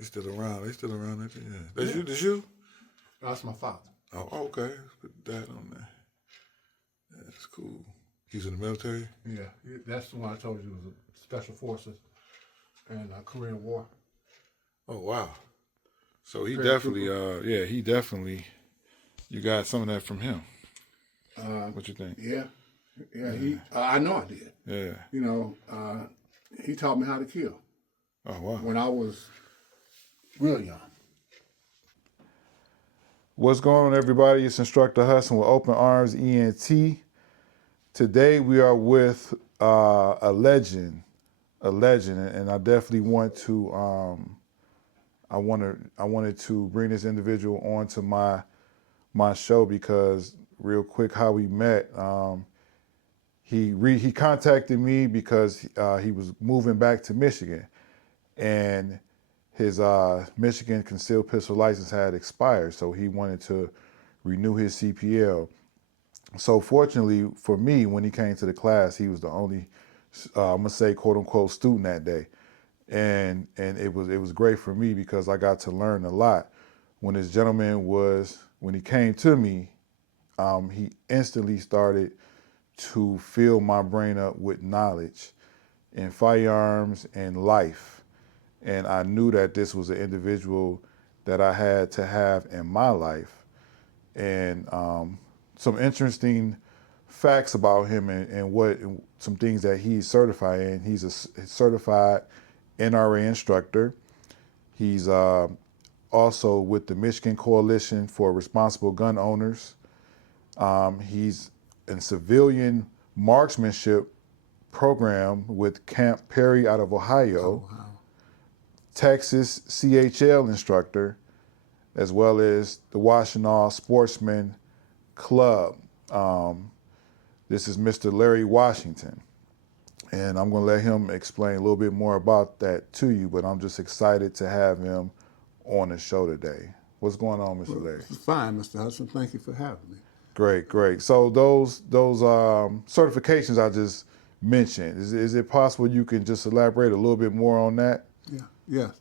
They still around. They still around. Yeah. That's you. That's you. That's my father. Oh, okay. Put that on there. That's cool. He's in the military? Yeah, that's the one I told you was a Special Forces and Korean War. Oh, wow. So he definitely, he definitely, you got some of that from him. What you think? Yeah. I know I did. Yeah. You know, he taught me how to kill. Oh, wow. When I was real young. What's going on, everybody? It's Instructor Hudson with Open Arms ENT. Today we are with a legend, and I definitely want to. I wanted to bring this individual onto my show because, real quick, how we met. He contacted me because he was moving back to Michigan, and his Michigan concealed pistol license had expired, so he wanted to renew his CPL. So fortunately for me, when he came to the class, he was the only, I'm gonna say, quote unquote, student that day, and it was great for me because I got to learn a lot. When this gentleman when he came to me, he instantly started to fill my brain up with knowledge in firearms and life. And I knew that this was an individual that I had to have in my life. And some interesting facts about him and some things that he's certified in. He's a certified NRA instructor. He's also with the Michigan Coalition for Responsible Gun Owners. He's in civilian marksmanship program with Camp Perry out of Ohio. Oh, wow. Texas CHL instructor, as well as the Washtenaw Sportsman Club. This is Mr. Larry Washington, and I'm going to let him explain a little bit more about that to you, but I'm just excited to have him on the show today. What's going on, Mr. Larry? Fine, Mr. Hudson. Thank you for having me. Great. So those certifications I just mentioned, is it possible you can just elaborate a little bit more on that? Yeah. Yes.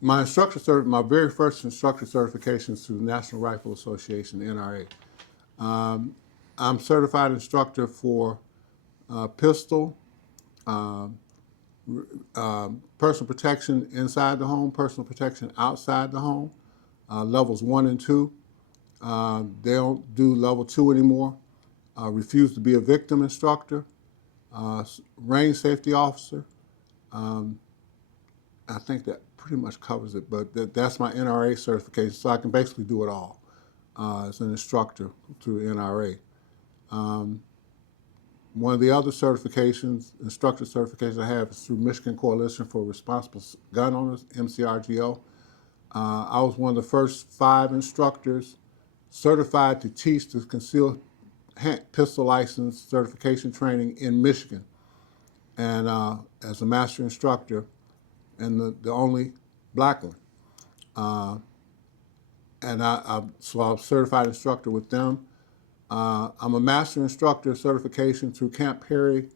My very first instructor certification is through the National Rifle Association, the NRA. I'm certified instructor for pistol, personal protection inside the home, personal protection outside the home, levels 1 and 2. They don't do level 2 anymore. Refuse to be a victim instructor, range safety officer. I think that pretty much covers it, but that's my NRA certification, so I can basically do it all as an instructor through NRA. One of the other certifications, instructor certifications I have is through Michigan Coalition for Responsible Gun Owners, MCRGO. I was one of the first 5 instructors certified to teach the concealed pistol license certification training in Michigan, and as a master instructor, and the only black one. And I'm a certified instructor with them. I'm a master instructor certification through Camp Perry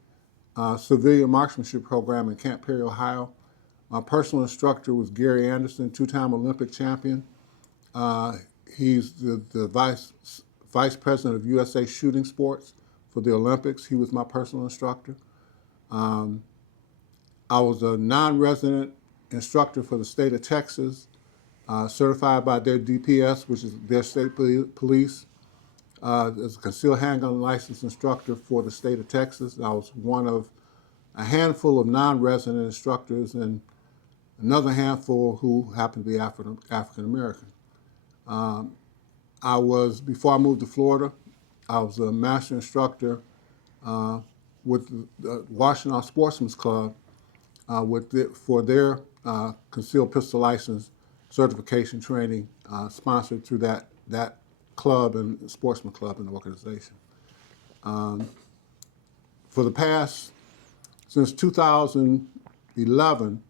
Civilian Marksmanship Program in Camp Perry, Ohio. My personal instructor was Gary Anderson, 2-time Olympic champion. He's the vice president of USA Shooting Sports for the Olympics. He was my personal instructor. I was a non-resident instructor for the state of Texas, certified by their DPS, which is their state police, as a concealed handgun licensed instructor for the state of Texas. I was one of a handful of non-resident instructors and another handful who happened to be African American. Before I moved to Florida, I was a master instructor with the Washtenaw Sportsman's Club for their concealed pistol license certification training, sponsored through that club and sportsman club and organization. Since 2011,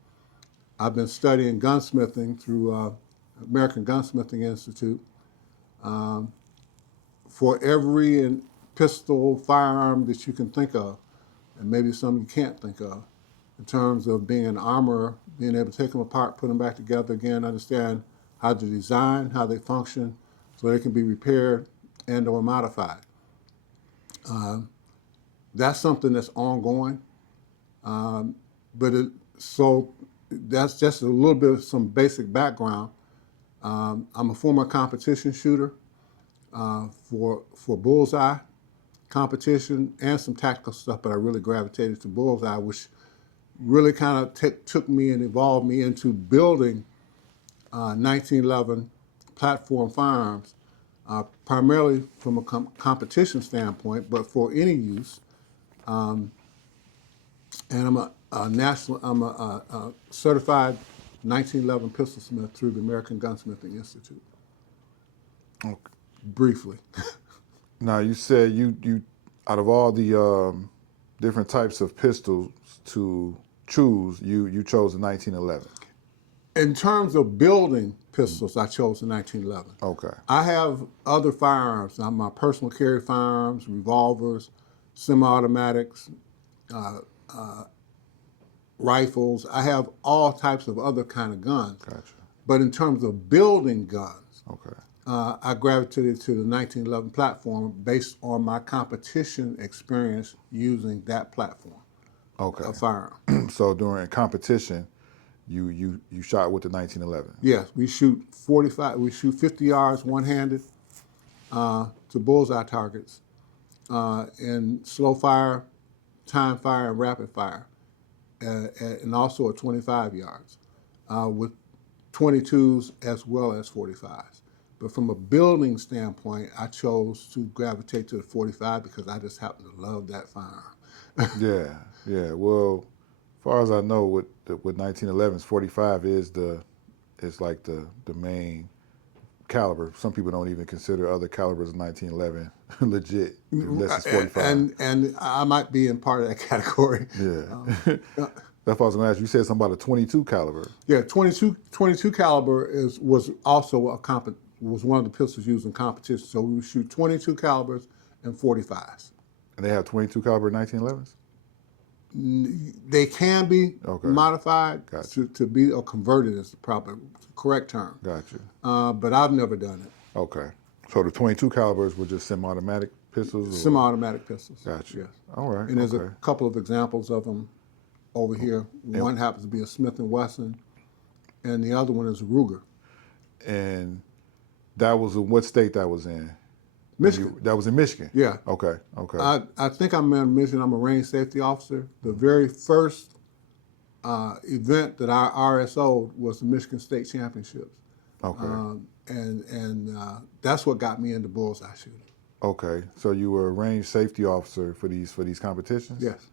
I've been studying gunsmithing through American Gunsmithing Institute. For every pistol, firearm that you can think of, and maybe some you can't think of, in terms of being an armorer, being able to take them apart, put them back together again, understand how to design, how they function, so they can be repaired and or modified. That's something that's ongoing. But so that's just a little bit of some basic background. I'm a former competition shooter for bullseye competition and some tactical stuff, but I really gravitated to bullseye, which really kind of took me and evolved me into building 1911 platform firearms, primarily from a competition standpoint, but for any use. And I'm a certified 1911 pistol smith through the American Gunsmithing Institute. Okay. Briefly. Now you said you out of all the different types of pistols to choose, you chose the 1911. In terms of building pistols, I chose the 1911. Okay. I have other firearms. My personal carry firearms, revolvers, semi-automatics, rifles. I have all types of other kind of guns. Gotcha. But in terms of building guns, Okay. I gravitated to the 1911 platform based on my competition experience using that platform Okay. of firearm. So during competition, you shot with the 1911. Yes, we shoot 50 yards one-handed to bullseye targets in slow fire, time fire, and rapid fire, and also at 25 yards with 22s as well as 45s. But from a building standpoint, I chose to gravitate to the 45 because I just happen to love that firearm. Yeah. Well, as far as I know, with 1911s, 45 is like the main caliber. Some people don't even consider other calibers of 1911 legit unless it's 45. And I might be in part of that category. Yeah. That's what I was going to ask. You said something about a 22 caliber. Yeah, 22 caliber was also was one of the pistols used in competition. So we would shoot 22 calibers and 45s. And they have 22 caliber 1911s? They can be modified Gotcha. to be, or converted is the correct term. Gotcha. But I've never done it. Okay. So the 22 calibers were just semi-automatic pistols? Or? Semi-automatic pistols. Gotcha. Yes. All right. And there's a couple of examples of them over here. One happens to be a Smith & Wesson, and the other one is a Ruger. And that was in what state that was in? Michigan. That was in Michigan? Yeah. Okay. I think I'm in Michigan. I'm a range safety officer. The very first event that I RSO'd was the Michigan State Championships. Okay. And that's what got me into bullseye shooting. Okay. So you were a range safety officer for these competitions? Yes.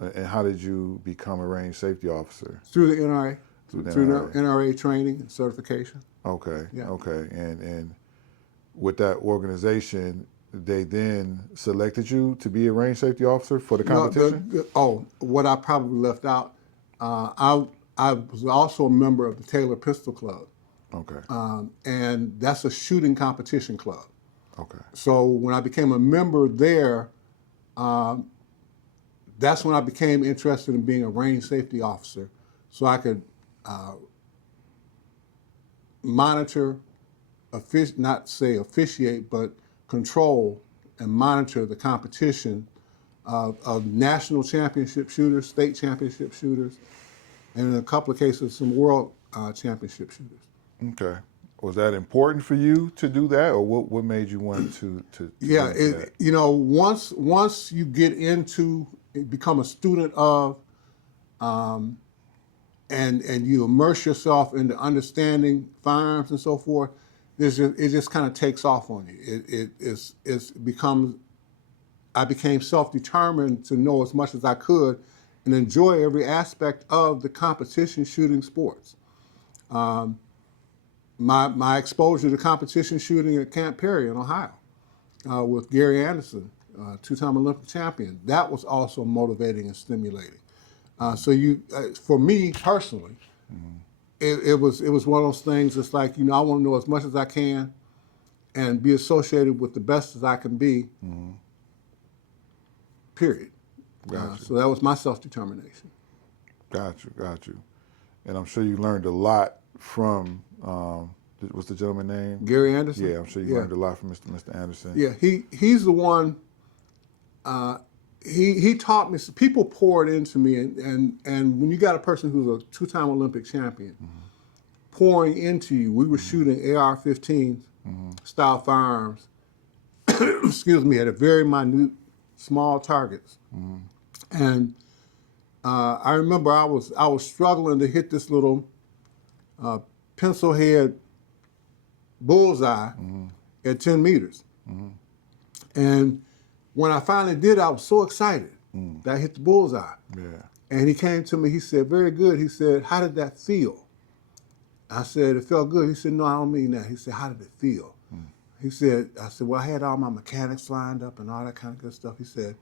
And how did you become a range safety officer? Through the NRA. Through the NRA training and certification. Okay. Yeah. Okay. And with that organization, they then selected you to be a range safety officer for the competition? What I probably left out, I was also a member of the Taylor Pistol Club. Okay. And that's a shooting competition club. Okay. So when I became a member there, that's when I became interested in being a range safety officer, so I could monitor, not say officiate, but control and monitor the competition of national championship shooters, state championship shooters, and in a couple of cases, some world championship shooters. Okay. Was that important for you to do that, or what made you want to Yeah, do that? Once you get into, become a student of, and you immerse yourself into understanding firearms and so forth, it just kind of takes off on you. I became self-determined to know as much as I could and enjoy every aspect of the competition shooting sports. My exposure to competition shooting at Camp Perry in Ohio with Gary Anderson, two-time Olympic champion, that was also motivating and stimulating. For me personally, it was one of those things. It's like, I want to know as much as I can and be associated with the best as I can be. Period. Gotcha. So that was my self-determination. Got you. And I'm sure you learned a lot from, what's the gentleman name? Gary Anderson. Yeah, I'm sure you learned a lot from Mr. Anderson. Yeah, he's the one. He taught me. People poured into me, and when you got a person who's a 2-time Olympic champion pouring into you, we were shooting AR-15 style firearms. Excuse me, at a very minute, small targets, and I remember I was struggling to hit this little pencil head bullseye at 10 meters, and when I finally did, I was so excited that I hit the bullseye. Yeah. And he came to me, he said, very good. He said, how did that feel? I said, it felt good. He said, no, I don't mean that. He said, how did it feel? He said, I said, well, I had all my mechanics lined up and all that kind of good stuff. He said,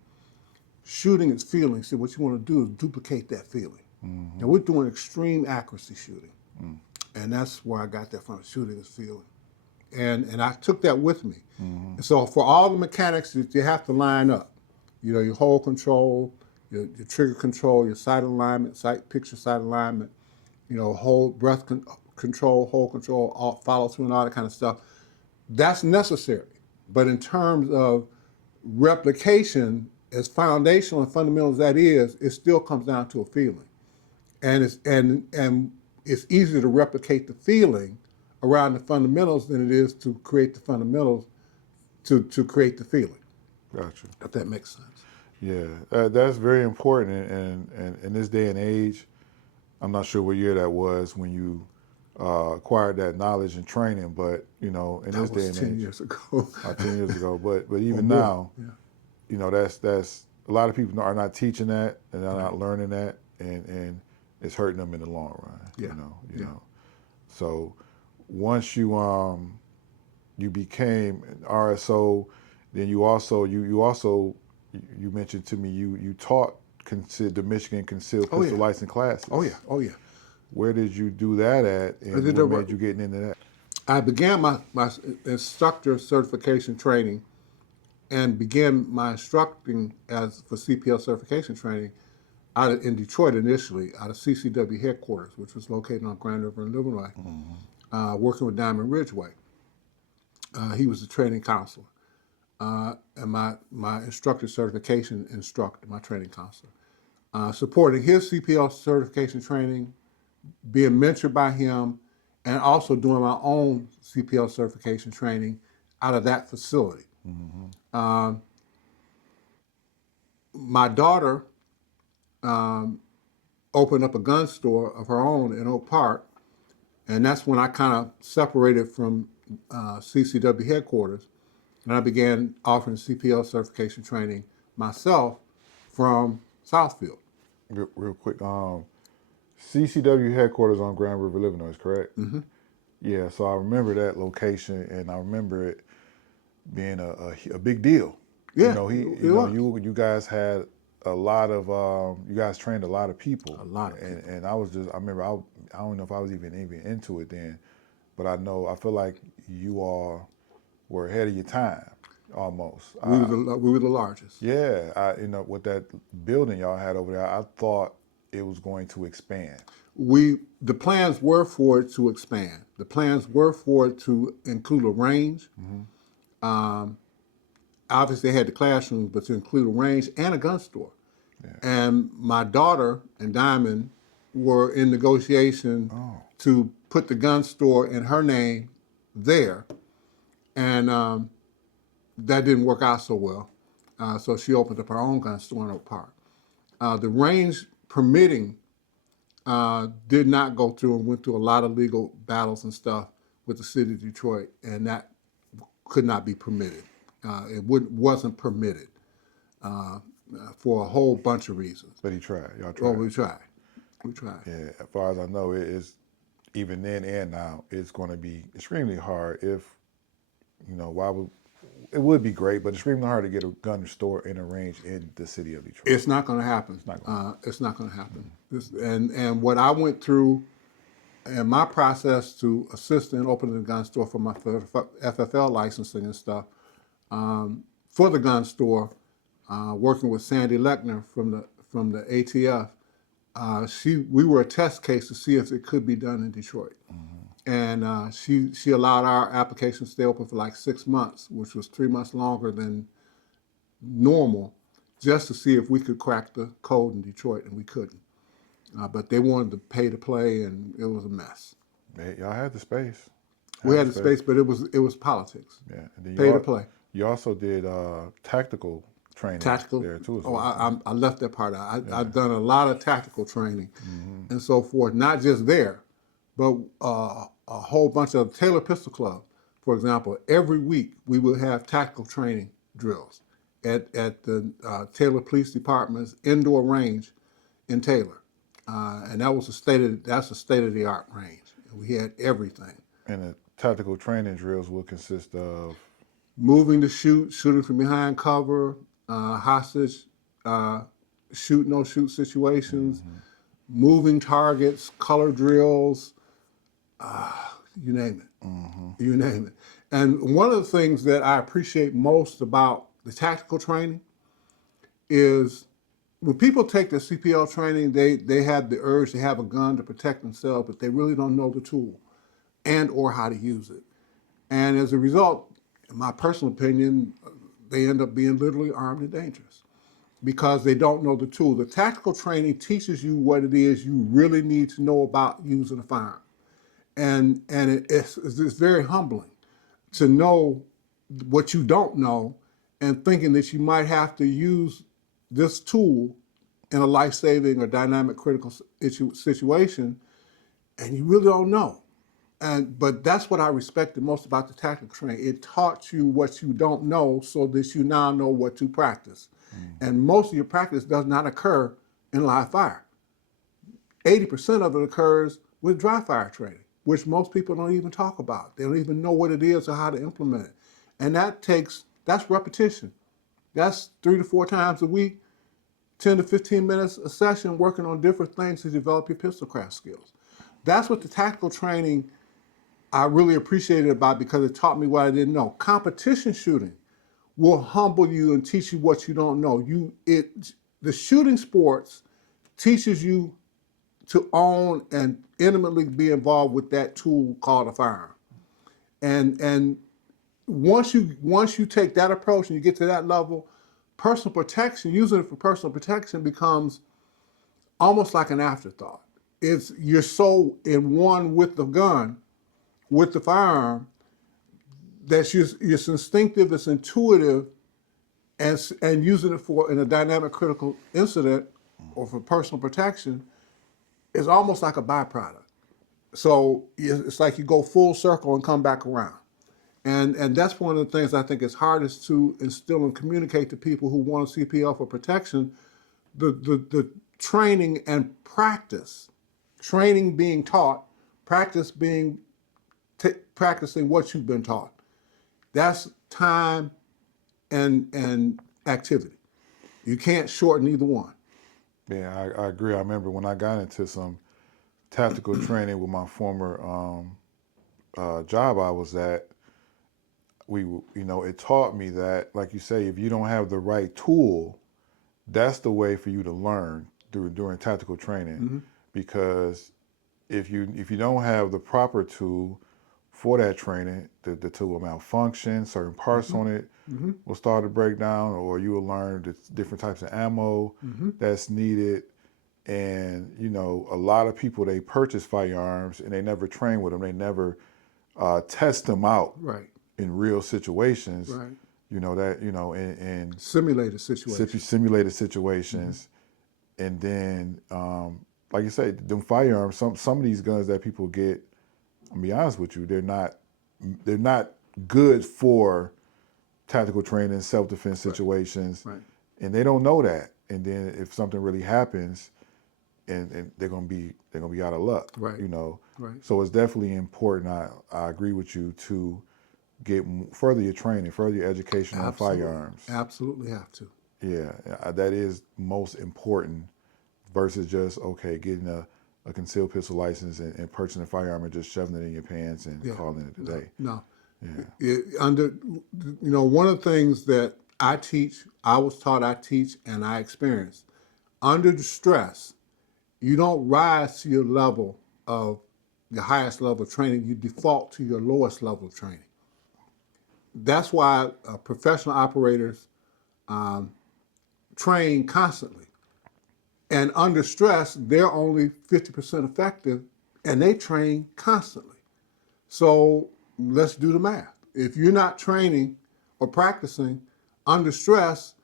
shooting is feeling. He said, what you want to do is duplicate that feeling. And we're doing extreme accuracy shooting. And that's where I got that from, shooting is feeling. And I took that with me. And so for all the mechanics that you have to line up, you know, your hold control, your trigger control, your sight alignment, picture sight alignment, you know, hold, breath control, hold control, all, follow through and all that kind of stuff, that's necessary. But in terms of replication, as foundational and fundamental as that is, it still comes down to a feeling. And it's easier to replicate the feeling around the fundamentals than it is to create the fundamentals to create the feeling. Gotcha. If that makes sense. Yeah, that's very important. And in this day and age, I'm not sure what year that was when you acquired that knowledge and training, but you know, in this day and 10 age, years ago. 10 years ago. But even now, you know, that's a lot of people are not teaching that and they're not learning that, and it's hurting them in the long run. Yeah. You know. So once you became an RSO, then you mentioned to me you taught the Michigan Concealed Pistol License classes. Oh yeah. Where did you do that at, and what made you getting into that? I began my instructor certification training and began my instructing for CPL certification training in Detroit initially, out of CCW headquarters, which was located on Grand River and Illinois, working with Diamond Ridgeway. He was the training counselor, and my instructor certification instructor, my training counselor. Supporting his CPL certification training, being mentored by him, and also doing my own CPL certification training out of that facility. My daughter opened up a gun store of her own in Oak Park, and that's when I kind of separated from CCW headquarters, and I began offering CPL certification training myself from Southfield. Real quick, CCW headquarters on Grand River, Illinois, correct? Mm-hmm. Yeah, so I remember that location, and I remember it being a big deal. Yeah, you guys had a lot of you guys trained a lot of people. A lot of people. And I remember I don't know if I was even into it then, but I feel like you all were ahead of your time almost. We were the largest. Yeah, with that building y'all had over there, I thought it was going to expand. The plans were for it to expand. The plans were for it to include a range. Obviously, they had the classrooms, but to include a range and a gun store. Yeah. And my daughter and Diamond were in negotiation to put the gun store in her name there, and that didn't work out so well. So she opened up her own gun store in Oak Park. The range permitting did not go through and went through a lot of legal battles and stuff with the city of Detroit, and that could not be permitted. It wasn't permitted for a whole bunch of reasons. But he tried. Y'all tried. Well, we tried. Yeah, as far as I know, it is, even then and now, it's going to be extremely hard if, it would be great, but extremely hard to get a gun store in a range in the city of Detroit. It's not going to happen. It's not going to happen. And what I went through in my process to assist in opening the gun store for my FFL licensing and stuff, for the gun store, working with Sandy Lechner from the ATF, We were a test case to see if it could be done in Detroit. And she allowed our application to stay open for like 6 months, which was 3 months longer than normal, just to see if we could crack the code in Detroit, and we couldn't. But they wanted to pay to play, and it was a mess. Y'all had the space. We had the space, but it was politics. Yeah, and then Pay to play. You also did tactical training there too as well. I left that part out. I've done a lot of tactical training and so forth, not just there, but a whole bunch of Taylor Pistol Club, for example. Every week we would have tactical training drills at the Taylor Police Department's indoor range in Taylor, and that's a state of the art range. We had everything. And the tactical training drills will consist of moving to shoot, shooting from behind cover, hostage, shoot, no shoot situations, moving targets, color drills, you name it. You name it. And one of the things that I appreciate most about the tactical training is when people take the CPL training, they have the urge to have a gun to protect themselves, but they really don't know the tool and or how to use it. And as a result, in my personal opinion, they end up being literally armed and dangerous because they don't know the tool. The tactical training teaches you what it is you really need to know about using a firearm. And it's very humbling to know what you don't know and thinking that you might have to use this tool in a life-saving or dynamic critical situation, and you really don't know. But that's what I respected most about the tactical training. It taught you what you don't know so that you now know what to practice. And most of your practice does not occur in live fire. 80% of it occurs with dry fire training, which most people don't even talk about. They don't even know what it is or how to implement it. And that's repetition. That's 3 to 4 times a week, 10 to 15 minutes a session working on different things to develop your pistol craft skills. That's what the tactical training I really appreciated about, because it taught me what I didn't know. Competition shooting will humble you and teach you what you don't know. The shooting sports teaches you to own and intimately be involved with that tool called a firearm. And once you take that approach and you get to that level, personal protection, using it for personal protection becomes almost like an afterthought. You're so in one with the gun, with the firearm, that it's instinctive, it's intuitive, and using it in a dynamic critical incident or for personal protection is almost like a byproduct. So it's like you go full circle and come back around. And that's one of the things I think is hardest to instill and communicate to people who want a CPL for protection, the training and practice. Training being taught, practice being practicing what you've been taught. That's time and activity. You can't shorten either one. Yeah, I agree. I remember when I got into some tactical training with my former job I was at, it taught me that, like you say, if you don't have the right tool, that's the way for you to learn during tactical training. Because if you don't have the proper tool for that training, the tool will malfunction, certain parts on it will start to break down, or you will learn the different types of ammo that's needed. And, a lot of people, they purchase firearms and they never train with them. They never test them out in real situations. Right. In simulated situations. Simulated situations. And then, like you say, them firearms, some of these guns that people get, I'll be honest with you, they're not good for tactical training, self-defense situations. Right. And they don't know that. And then if something really happens, and they're gonna be out of luck. Right. Right. So it's definitely important. I agree with you to get further your training, further your education on firearms. Absolutely have to. Yeah, that is most important versus just getting a concealed pistol license and purchasing a firearm and just shoving it in your pants and calling it a day. No. Yeah. One of the things that I teach, I was taught, I teach, and I experience, under the stress, you don't rise to your level of your highest level of training. You default to your lowest level of training. That's why professional operators train constantly. And under stress, they're only 50% effective, and they train constantly. So let's do the math. If you're not training or practicing under stress,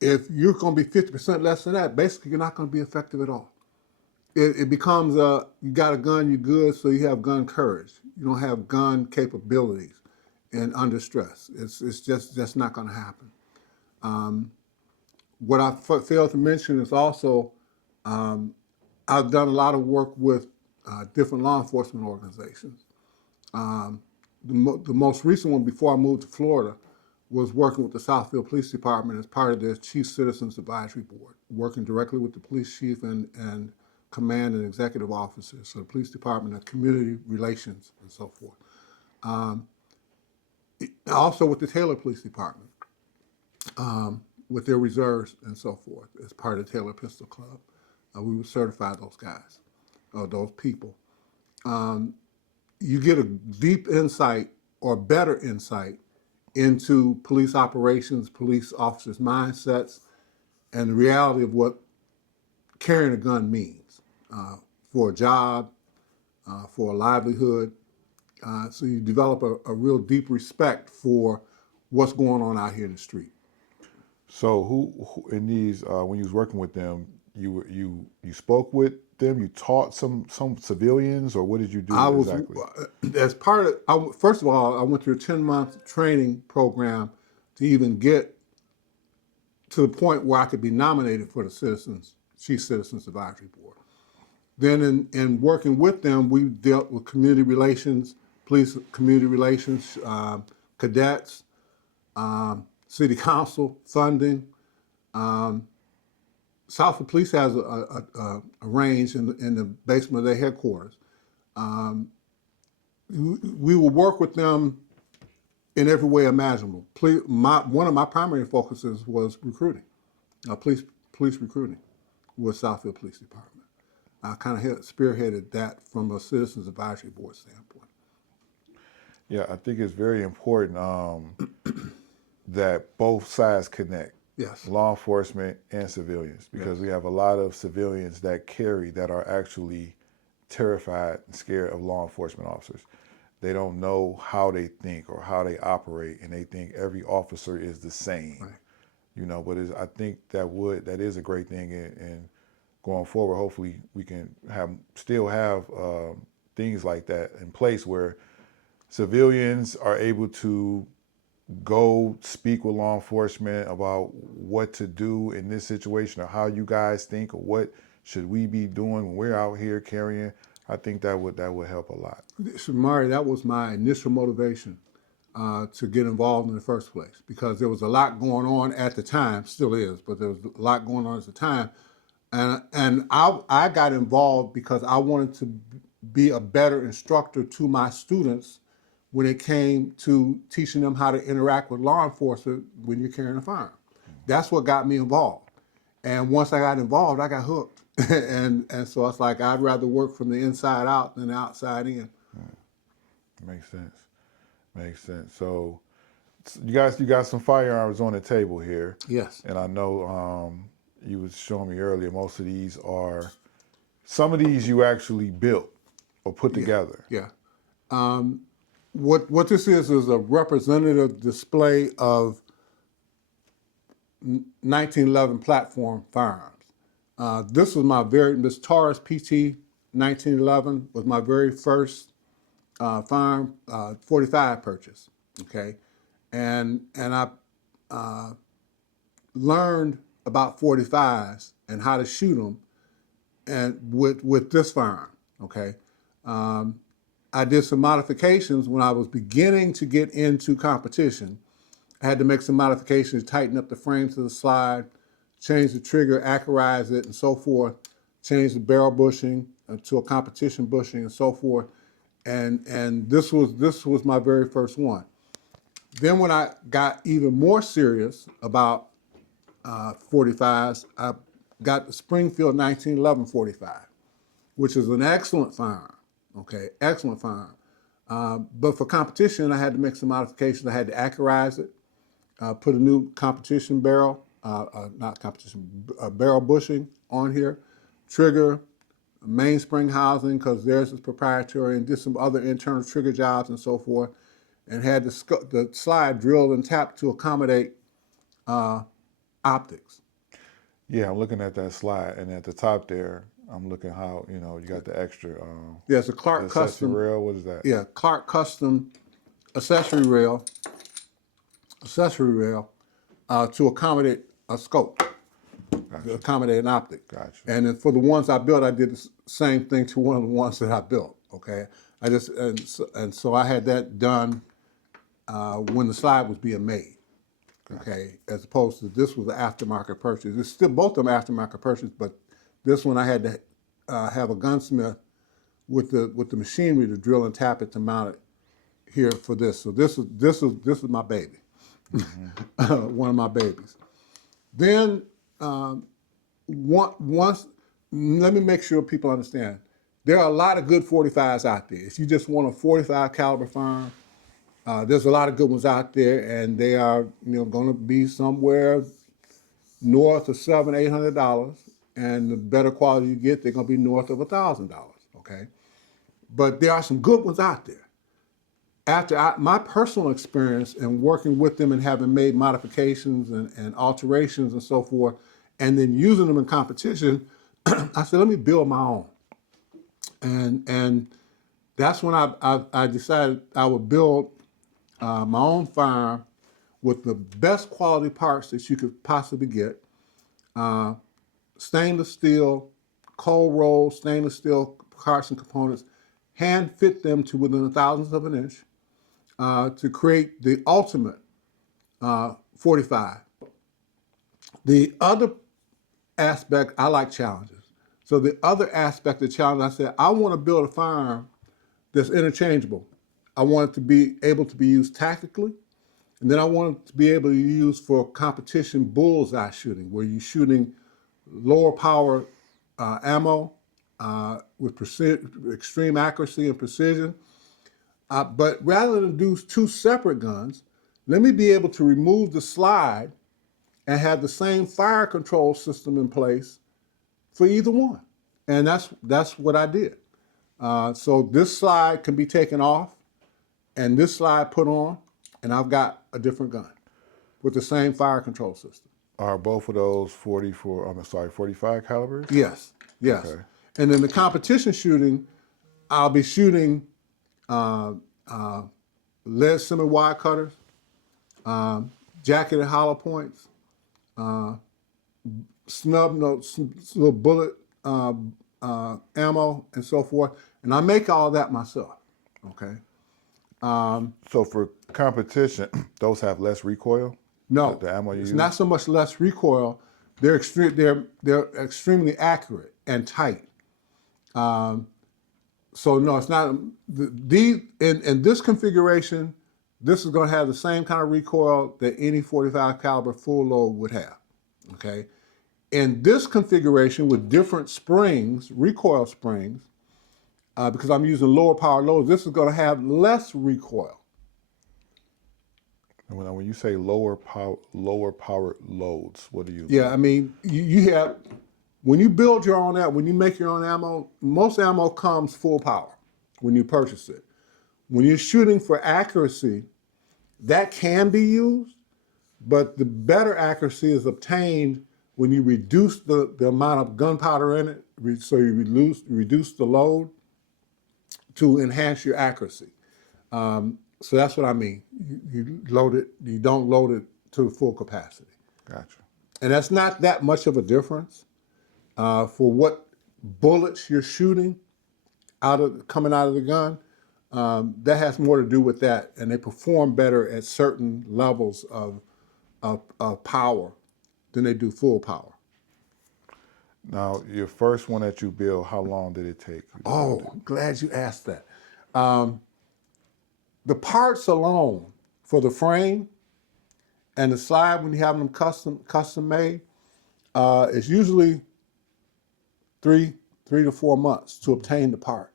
if you're going to be 50% less than that, basically you're not going to be effective at all. It becomes you got a gun, you're good, so you have gun courage. You don't have gun capabilities and under stress. It's just not going to happen. What I failed to mention is also I've done a lot of work with different law enforcement organizations. The most recent one before I moved to Florida was working with the Southfield Police Department as part of their Chief Citizens Advisory Board, working directly with the police chief and command and executive officers, so the police department and community relations and so forth. Also with the Taylor Police Department, with their reserves and so forth, as part of the Taylor Pistol Club. We would certify those guys, or those people. You get a deep insight or better insight into police operations, police officers' mindsets, and the reality of what carrying a gun means for a job, for a livelihood. So you develop a real deep respect for what's going on out here in the street. So who in these when you was working with them, you spoke with them, you taught some civilians, or what did you do exactly? As part of, first of all, I went through a 10-month training program to even get to the point where I could be nominated for the Chief Citizens Advisory Board. Then in working with them, we dealt with community relations, police community relations, cadets, city council, funding. Southfield Police has a range in the basement of their headquarters. We will work with them in every way imaginable. One of my primary focuses was recruiting, police recruiting with Southfield Police Department. I kind of spearheaded that from a Citizens Advisory Board standpoint. Yeah, I think it's very important that both sides connect. Yes. Law enforcement and civilians, because we have a lot of civilians that are actually terrified and scared of law enforcement officers. They don't know how they think or how they operate, and they think every officer is the same. Right. You know, but I think that is a great thing, and going forward, hopefully we can still have things like that in place where civilians are able to go speak with law enforcement about what to do in this situation, or how you guys think, or what should we be doing when we're out here carrying. I think that would help a lot. So, Mari, that was my initial motivation to get involved in the first place, because there was a lot going on at the time, still is, but there was a lot going on at the time. And I got involved because I wanted to be a better instructor to my students when it came to teaching them how to interact with law enforcement when you're carrying a firearm. That's what got me involved. And once I got involved, I got hooked. and so it's like, I'd rather work from the inside out than the outside in. Makes sense. So you got some firearms on the table here. Yes. And I know you was showing me earlier, some of these you actually built or put together. Yeah. What this is a representative display of 1911 platform firearms. This was this Taurus PT 1911 was my very first firearm 45 purchase. Okay, and I learned about 45s and how to shoot them, and with this firearm. Okay. I did some modifications when I was beginning to get into competition. I had to make some modifications, tighten up the frames of the slide, change the trigger, accurize it, and so forth, change the barrel bushing to a competition bushing and so forth. And this was my very first one. Then when I got even more serious about 45s, got the Springfield 1911 45, which is an excellent firearm. Okay, excellent firearm. But for competition, I had to make some modifications. I had to accurize it, put a new competition barrel, not competition, barrel bushing on here, trigger, mainspring housing, because theirs is proprietary, and did some other internal trigger jobs and so forth, and had the slide drilled and tapped to accommodate optics. Yeah, I'm looking at that slide, and at the top there, I'm looking how you got the extra. Yeah, it's a Clark accessory Custom. rail. What is that? Yeah, Clark Custom accessory rail to accommodate a scope, to accommodate an optic. Gotcha. And then for the ones I built, I did the same thing to one of the ones that I built. Okay, and so I had that done when the slide was being made. Okay, as opposed to this was an aftermarket purchase. It's still both of them aftermarket purchase, but this one I had to have a gunsmith with the machinery to drill and tap it to mount it here for this. So this is my baby, one of my babies. Then once, let me make sure people understand. There are a lot of good 45s out there. If you just want a 45 caliber firearm, there's a lot of good ones out there, and they are going to be somewhere north of $700-800, and the better quality you get, they're going to be north of $1,000. Okay, but there are some good ones out there. After my personal experience and working with them and having made modifications and alterations and so forth, and then using them in competition, I said, let me build my own, and that's when I decided I would build my own firearm with the best quality parts that you could possibly get. Stainless steel, cold rolled stainless steel parts and components, hand fit them to within a thousandth of an inch to create the ultimate 45. The other aspect, I like challenges. So the other aspect of the challenge, I said, I want to build a firearm that's interchangeable. I want it to be able to be used tactically, and then I want it to be able to be used for competition bullseye shooting, where you're shooting lower power ammo with extreme accuracy and precision. But rather than do two separate guns, let me be able to remove the slide and have the same fire control system in place for either one. And that's what I did. So this slide can be taken off and this slide put on, and I've got a different gun with the same fire control system. Are both of those 45 calibers? Yes, yes. Okay. And in the competition shooting, I'll be shooting lead semi-wide cutters, jacketed hollow points, snub notes, little bullet ammo, and so forth. And I make all that myself. Okay. So for competition, those have less recoil? No, The ammo you it's use? not so much less recoil. They're extremely accurate and tight. So no, it's not. In this configuration, this is going to have the same kind of recoil that any 45 caliber full load would have. Okay. In this configuration with different springs, recoil springs, because I'm using lower power loads, this is going to have less recoil. And when you say lower power loads, what do you? Yeah, I mean, you have, when you build your own ammo, when you make your own ammo, most ammo comes full power when you purchase it. When you're shooting for accuracy, that can be used, but the better accuracy is obtained when you reduce the amount of gunpowder in it, so you reduce the load to enhance your accuracy. So that's what I mean. You load it, you don't load it to the full capacity. Gotcha. And that's not that much of a difference for what bullets you're shooting coming out of the gun. That has more to do with that, and they perform better at certain levels of power than they do full power. Now, your first one that you built, how long did it take? Oh, I'm glad you asked that. The parts alone for the frame and the slide, when you have them custom made, it's usually three to 4 months to obtain the part.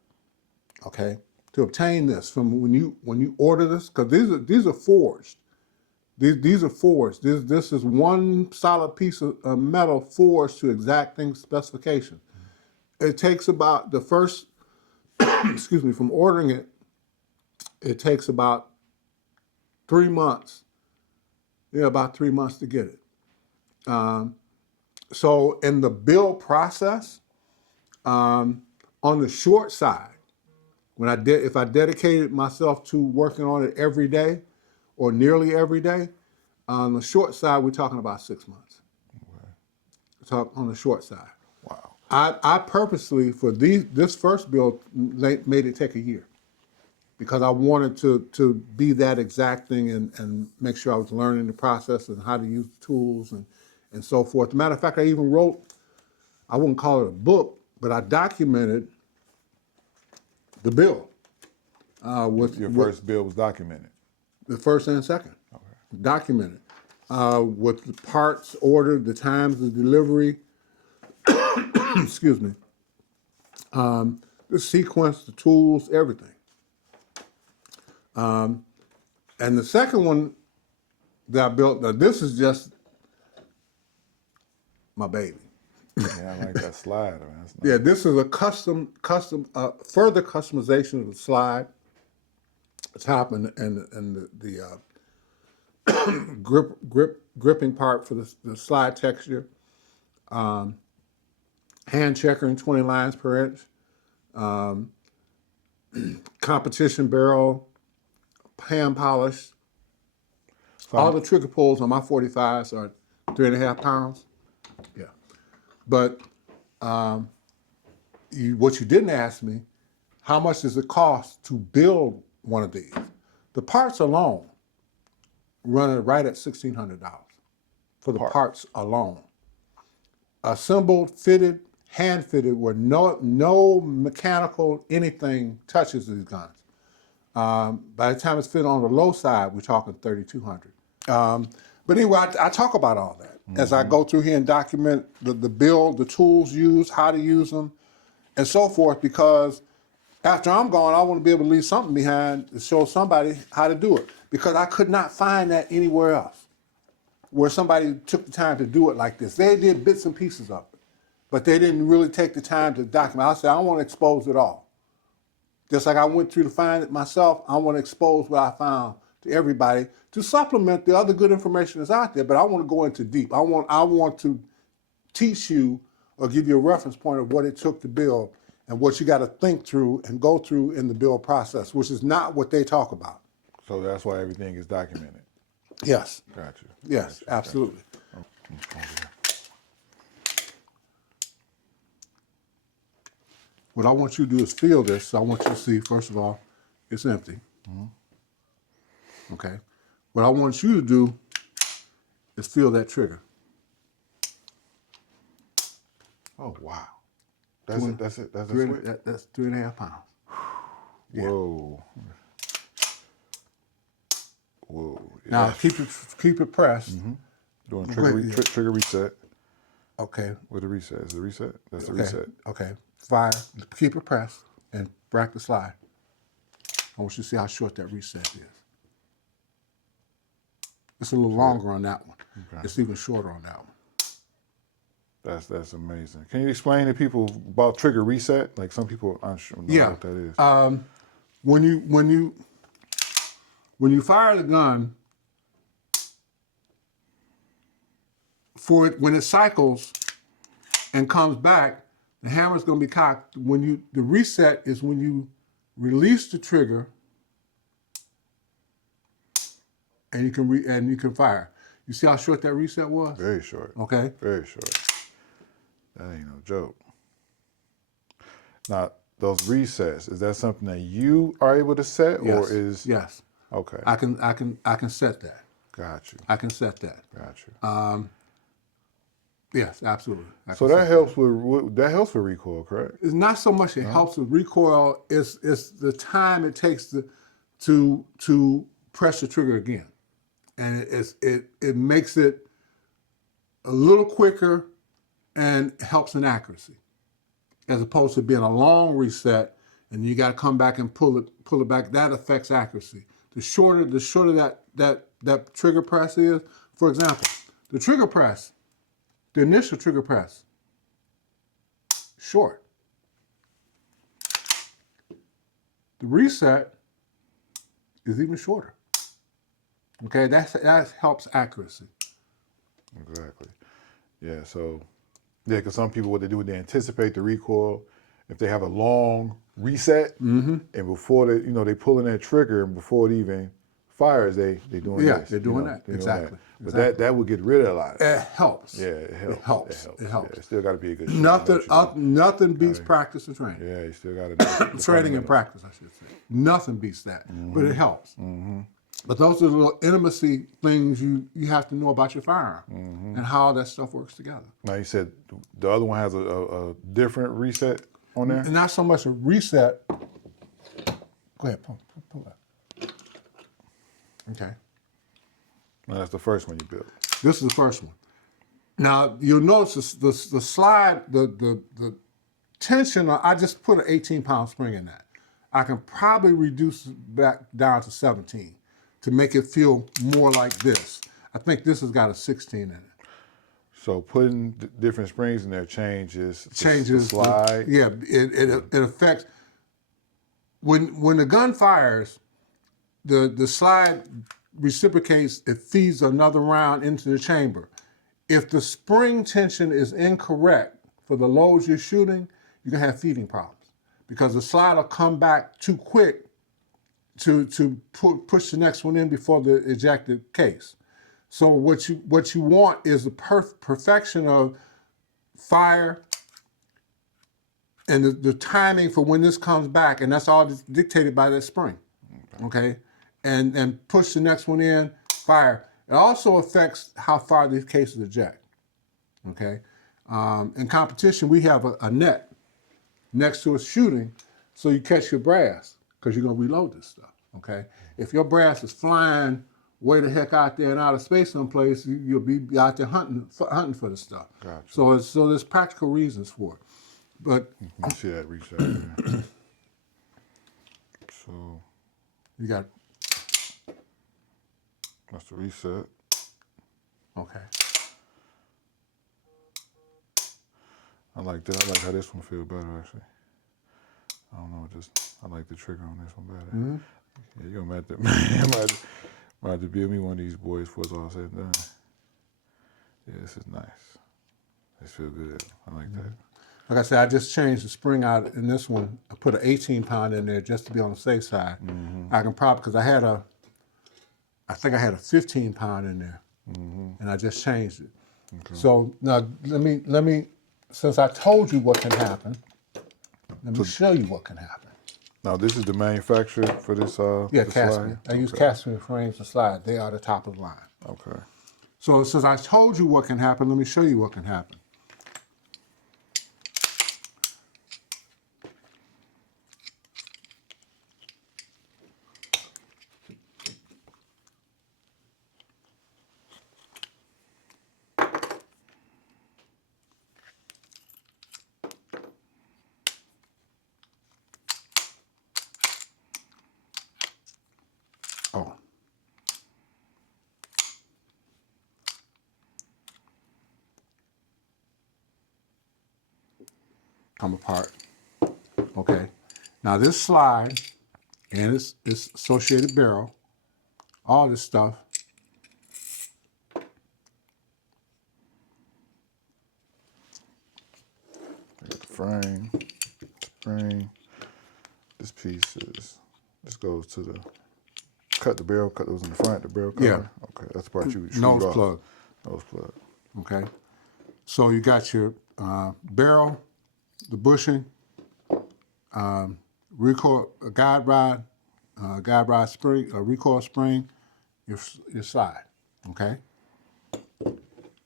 Okay, to obtain this from when you order this, because these are forged. These are forged. This is one solid piece of metal forged to exacting specification. It takes about the first, excuse me, from ordering it, it takes about 3 months. Yeah, about 3 months to get it. So in the build process, on the short side, if I dedicated myself to working on it every day or nearly every day, on the short side, we're talking about 6 months. Okay. So on the short side. Wow. I purposely, for this first build, made it take a year because I wanted to be that exacting and make sure I was learning the process and how to use the tools and so forth. As a matter of fact, I even wrote, I wouldn't call it a book, but I documented the build. Your first build was documented? The first and second. Okay. Documented. With the parts ordered, the times of delivery, excuse me, the sequence, the tools, everything. And the second one that I built, now this is just my baby. Yeah, I like that slide. Man. That's nice. Yeah, this is a further customization of the slide, the top and the gripping part for the slide texture, hand checkering 20 lines per inch, competition barrel, hand polished. All the trigger pulls on my 45s are 3.5 pounds. Yeah, but what you didn't ask me, how much does it cost to build one of these? The parts alone run right at $1,600 for the parts alone. Assembled, fitted, hand fitted, where no mechanical anything touches these guns. By the time it's fit on the low side, we're talking $3,200. But anyway, I talk about all that as I go through here and document the build, the tools used, how to use them, and so forth, because after I'm gone, I want to be able to leave something behind to show somebody how to do it, because I could not find that anywhere else where somebody took the time to do it like this. They did bits and pieces of it, but they didn't really take the time to document. I said, I want to expose it all. Just like I went through to find it myself, I want to expose what I found to everybody to supplement the other good information that's out there, but I want to go into deep. I want to teach you or give you a reference point of what it took to build and what you got to think through and go through in the build process, which is not what they talk about. So that's why everything is documented. Yes. Gotcha. Yes, gotcha. absolutely. Gotcha. What I want you to do is feel this. So I want you to see, first of all, it's empty. Okay. What I want you to do is feel that trigger. Oh, wow. That's it. That's That's 3.5 pounds. Yeah. Whoa. Whoa. Yeah. Now keep it pressed. Doing trigger reset. Okay. With the reset. Is the reset? That's the reset. Okay. Fire. Keep it pressed and bracket the slide. I want you to see how short that reset is. It's a little longer on that one. Okay. It's even shorter on that one. That's amazing. Can you explain to people about trigger reset? Like some people aren't sure what that is. When you fire the gun, when it cycles and comes back, the hammer's going to be cocked. The reset is when you release the trigger and you can fire. You see how short that reset was? Very short. Okay. Very short. That ain't no joke. Now, those resets, is that something that you are able to set, Yes. or is Yes. Okay. I can set that. Got you. I can set that. Got you. Yes, absolutely. So that helps with recoil, correct? It's not so much it helps with recoil, it's the time it takes to press the trigger again. And it makes it a little quicker and helps in accuracy. as opposed to being a long reset, and you got to come back and pull it back. That affects accuracy. The shorter that trigger press is, for example, the trigger press, the initial trigger press, short. The reset is even shorter. Okay, that helps accuracy. Exactly. Yeah, so, yeah, because some people, what they do is they anticipate the recoil. If they have a long reset, and before they, they pull in that trigger, and before it even fires, they doing Yeah, this. they're doing that. Exactly. But that would get rid of a lot of It stuff. helps. Yeah, it helps. It helps. Yeah, it still got to be a good shot. Nothing beats practice and training. Yeah, you still got to Training and practice, I should say. Nothing beats that, but it helps. But those are the little intimacy things you have to know about your firearm and how that stuff works together. Now, you said the other one has a different reset on there? And not so much a reset. Go ahead, pull that. Okay. No, that's the first one you built. This is the first one. Now, you'll notice the slide, the tension, I just put an 18-pound spring in that. I can probably reduce it back down to 17 to make it feel more like this. I think this has got a 16 in it. So putting different springs in there changes the slide? Yeah, it affects, when the gun fires, the slide reciprocates, it feeds another round into the chamber. If the spring tension is incorrect for the loads you're shooting, you're gonna have feeding problems because the slide will come back too quick to push the next one in before the ejected case. So what you want is the perfection of fire and the timing for when this comes back, and that's all dictated by that spring. Okay? And push the next one in, fire. It also affects how far these cases eject. Okay? In competition, we have a net next to a shooting, so you catch your brass, because you're gonna reload this stuff. Okay? If your brass is flying way the heck out there and out of space someplace, you'll be out there hunting for the stuff. Gotcha. So there's practical reasons for it. But I see that reset there. So you got, that's the reset. okay. I like that. I like how this one feels better, actually. I don't know, I like the trigger on this one better. Yeah, you're gonna have to build me one of these boys before it's all said and done. Yeah, this is nice. This feels good. I like that. Like I said, I just changed the spring out in this one. I put an 18-pound in there just to be on the safe side. I can probably, because I think I had a 15-pound in there, and I just changed it. Okay. So now let me, since I told you what can happen, let me show you what can happen. Now this is the manufacturer for this. Yeah, this Craftsman. I use Craftsman frames to slide. They are the top of the line. Okay. So since I told you what can happen, let me show you what can happen. Oh. Come apart. Okay. Now this slide and its associated barrel, all this stuff, Got the frame, spring. This goes to the cut the barrel, cut those in the front, the barrel cover. Yeah. Okay, that's the part you shoot nose off. plug. Nose plug. Okay. So you got your barrel, the bushing, recoil, a guide rod spring, a recoil spring, your slide. Okay.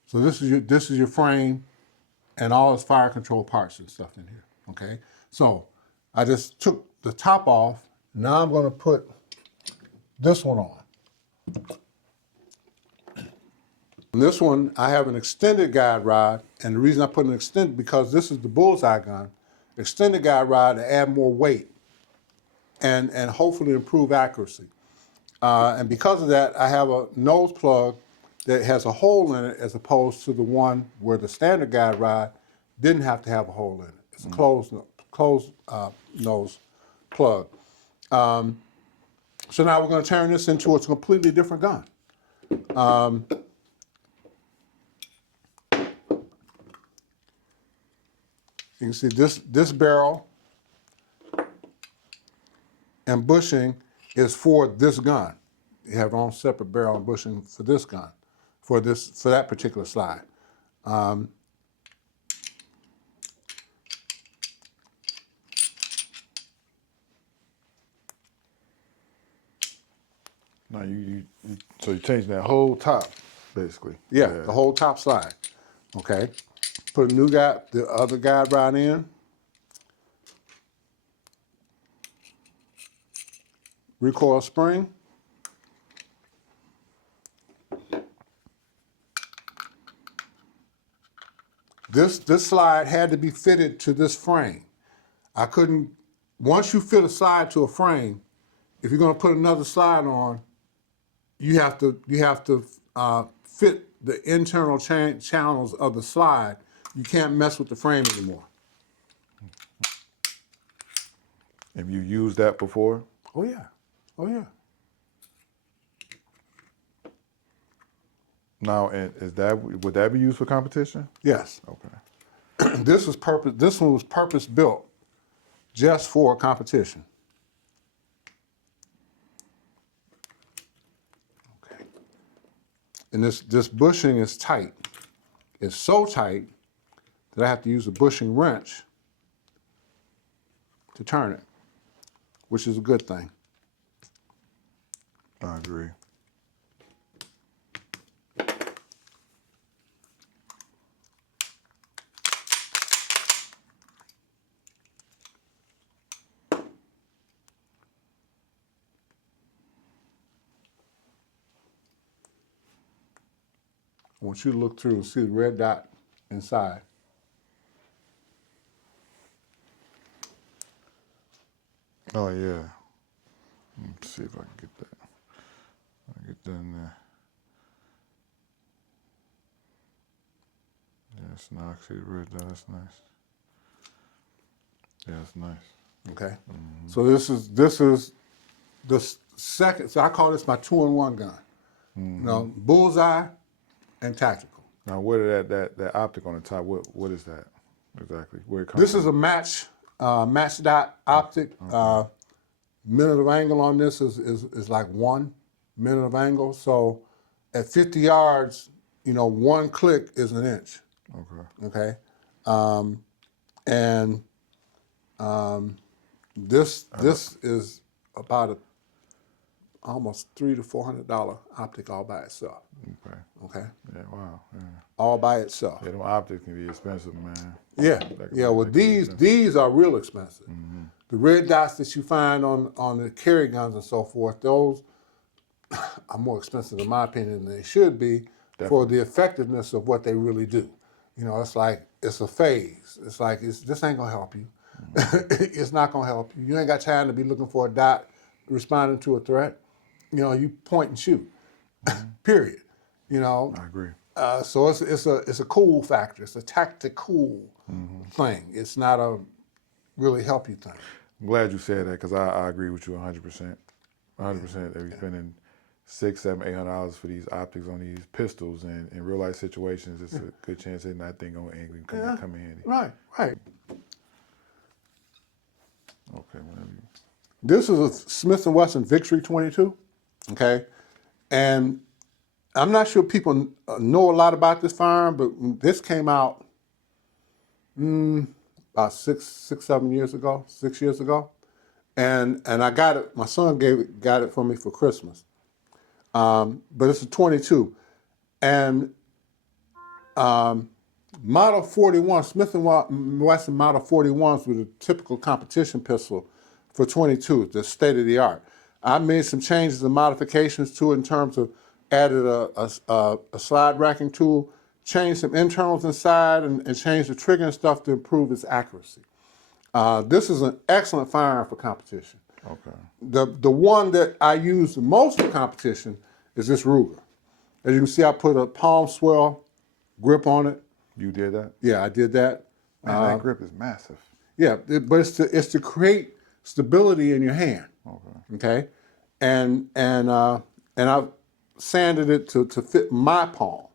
So this is your frame, and all its fire control parts and stuff in here. Okay. So I just took the top off. Now I'm going to put this one on. And this one, I have an extended guide rod, and the reason I put an extended, because this is the bullseye gun, extended guide rod to add more weight and hopefully improve accuracy. And because of that, I have a nose plug that has a hole in it as opposed to the one where the standard guide rod didn't have to have a hole in it. It's a closed nose plug. So now we're going to turn this into a completely different gun. You can see this barrel and bushing is for this gun. You have your own separate barrel and bushing for this gun, for that particular slide. No, so you're changing that whole top, basically. Yeah, the whole top slide. Okay. Put a new the other guide rod in. Recoil spring. This slide had to be fitted to this frame. I couldn't, once you fit a slide to a frame, if you're going to put another slide on, you have to fit the internal channels of the slide. You can't mess with the frame anymore. Have you used that before? Oh yeah, oh yeah. Now, would that be used for competition? Yes. Okay. This one was purpose built just for competition. Okay. And this bushing is tight. It's so tight that I have to use a bushing wrench to turn it, which is a good thing. I agree. I want you to look through and see the red dot inside. Oh yeah. Let's see if I can get that. I'll get that in there. Yeah, it's not actually red dot. That's nice. Yeah, it's nice. Okay. So this is the second. So I call this my 2-in-1 gun. You know, bullseye and tactical. Now, where did that optic on the top? What is that exactly? Where it comes This from? is a match dot optic. Okay. Minute of angle on this is like 1 minute of angle. So at 50 yards, you know, 1 click is an inch. Okay. Okay. This is about almost $300 to $400 optic all by itself. Okay. Okay. Yeah. Wow. Yeah. All by itself. Yeah, them optics can be expensive, man. Yeah. Yeah. Well, these are real expensive. The red dots that you find on the carry guns and so forth, those are more expensive in my opinion than they should be for the effectiveness of what they really do. You know, it's like it's a phase. It's like this ain't gonna help you. It's not gonna help you. You ain't got time to be looking for a dot responding to a threat. You know, you point and shoot. Period. You know. I agree. So it's a cool factor. It's a tactical thing. It's not a really help you thing. I'm glad you said that because I agree with you 100%. 100%. They're spending $600, $700, $800 for these optics on these pistols, and in real life situations, it's a good chance that that thing gonna come in handy. Right. Right. Okay. Whenever you... This is a Smith & Wesson Victory 22. Okay, and I'm not sure people know a lot about this firearm, but this came out about 6 years ago, and I got it. My son got it for me for Christmas. But it's a 22, and Model 41, Smith & Wesson Model 41s were the typical competition pistol for 22, the state of the art. I made some changes and modifications to it in terms of added a slide racking tool, changed some internals inside, and changed the trigger and stuff to improve its accuracy. This is an excellent firearm for competition. Okay. The one that I use the most for competition is this Ruger. As you can see, I put a palm swell grip on it. You did that? Yeah, I did that. Man, that grip is massive. Yeah, but it's to create stability in your hand. Okay. Okay, and I've sanded it to fit my palm.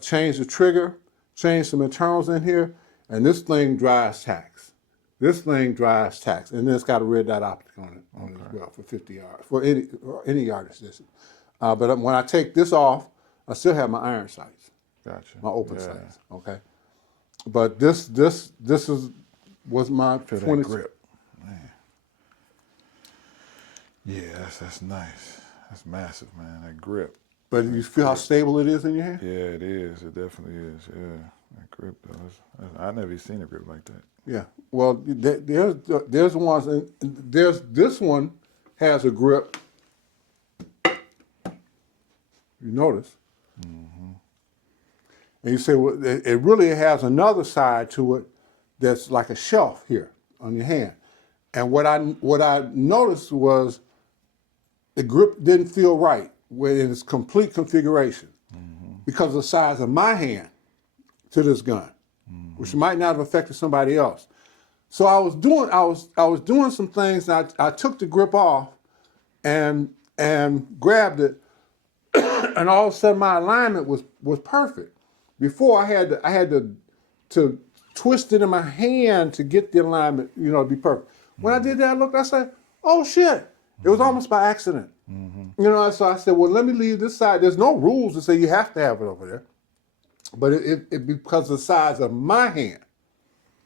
Changed the trigger, changed some internals in here, and this thing drives tacks. This thing drives tacks, and then it's got a red dot optic on it as well for 50 yards, for any yardage distance. But when I take this off, I still have my iron sights, Gotcha. my open sights. Okay, but this was my Feel 20 that grip. Man. Yeah, that's nice. That's massive, man. That grip. But you feel how stable it is in your hand? Yeah, it is. It definitely is. Yeah, that grip does. I never seen a grip like that. Yeah. Well, there's ones, and there's this one has a grip. You notice? Mm-hmm. And you say, well, it really has another side to it that's like a shelf here on your hand. And what I noticed was the grip didn't feel right in its complete configuration because of the size of my hand to this gun, which might not have affected somebody else. So I was doing some things. And I took the grip off and grabbed it, and all of a sudden my alignment was perfect. Before I had to twist it in my hand to get the alignment, to be perfect. When I did that, I said, oh shit. It was almost by accident. So I said, well, let me leave this side. There's no rules to say you have to have it over there. But it because of the size of my hand,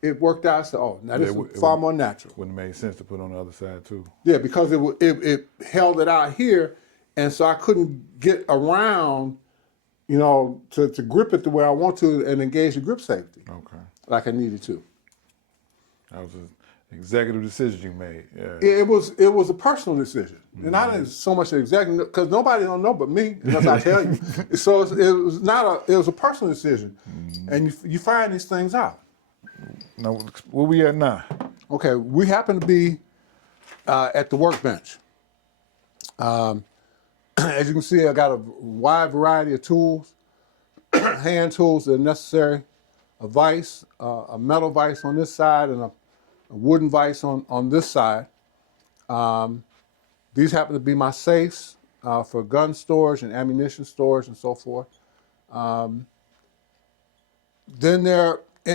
it worked out. I said, oh, now this is far more natural. Wouldn't have made sense to put on the other side too. Yeah, because it held it out here, and so I couldn't get around, to grip it the way I want to and engage the grip safety. Okay. Like I needed to. That was an executive decision you made. Yeah. It was a personal decision, and I didn't so much an executive because nobody don't know but me unless I tell you. So it was a personal decision, and you find these things out. Now, where we at now? Okay, we happen to be at the workbench. As you can see, I got a wide variety of tools, hand tools that are necessary, a vise, a metal vise on this side, and a wooden vise on this side. These happen to be my safes for gun storage and ammunition storage and so forth. Then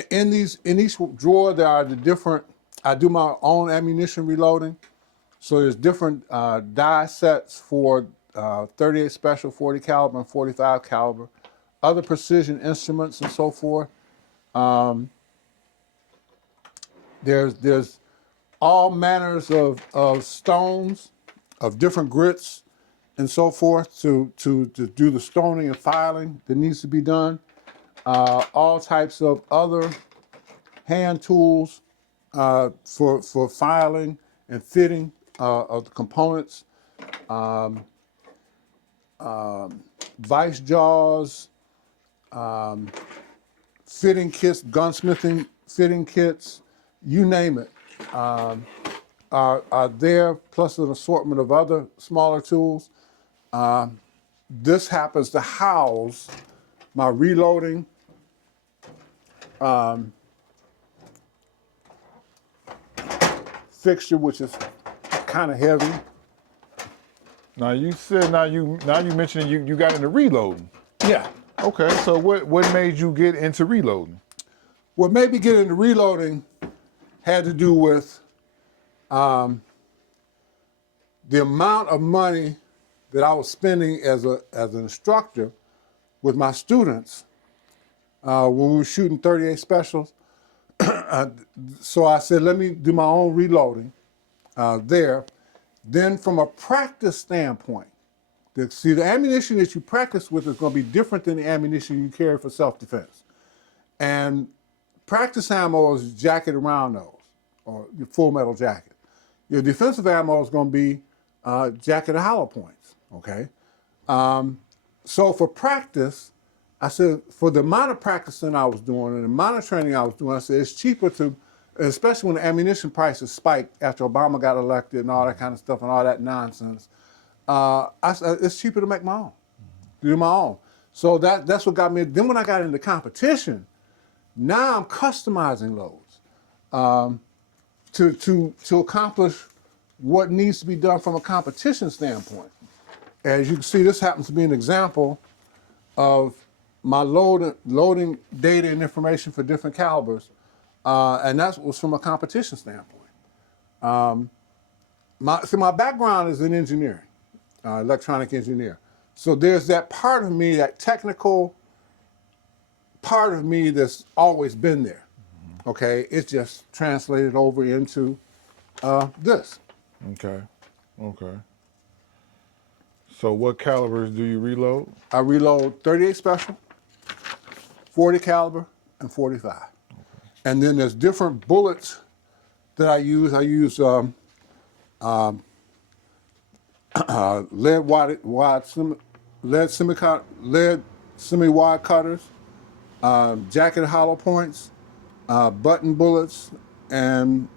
in each drawer there are the different. I do my own ammunition reloading, so there's different die sets for 38 special, 40 caliber, and 45 caliber, other precision instruments and so forth. There's all manners of stones, of different grits, and so forth to do the stoning and filing that needs to be done. All types of other hand tools for filing and fitting of the components. Vice jaws, fitting kits, gunsmithing fitting kits, you name it, are there, plus an assortment of other smaller tools. This happens to house my reloading, fixture, which is kind of heavy. Now you said you mentioned you got into reloading. Yeah. Okay, so what made you get into reloading? What made me get into reloading had to do with the amount of money that I was spending as an instructor with my students when we were shooting 38 specials. So I said, let me do my own reloading there. Then from a practice standpoint, the ammunition that you practice with is going to be different than the ammunition you carry for self-defense. And practice ammo is jacketed around those, or your full metal jacket. Your defensive ammo is going to be jacketed hollow points, okay? So for practice, I said, for the amount of practicing I was doing and the amount of training I was doing, I said, it's cheaper to especially when the ammunition prices spiked after Obama got elected and all that kind of stuff and all that nonsense. I said, it's cheaper to make my own, to do my own. So that's what got me. Then when I got into competition, now I'm customizing loads to accomplish what needs to be done from a competition standpoint. As you can see, this happens to be an example of my loading data and information for different calibers, and that was from a competition standpoint. My background is in engineering, electronic engineer. So there's that part of me, that technical part of me that's always been there. Okay, it's just translated over into this. Okay. Okay. So what calibers do you reload? I reload 38 special, 40 caliber, and 45. Okay. And then there's different bullets that I use. I use lead semi-wide cutters, jacket hollow points, button bullets, and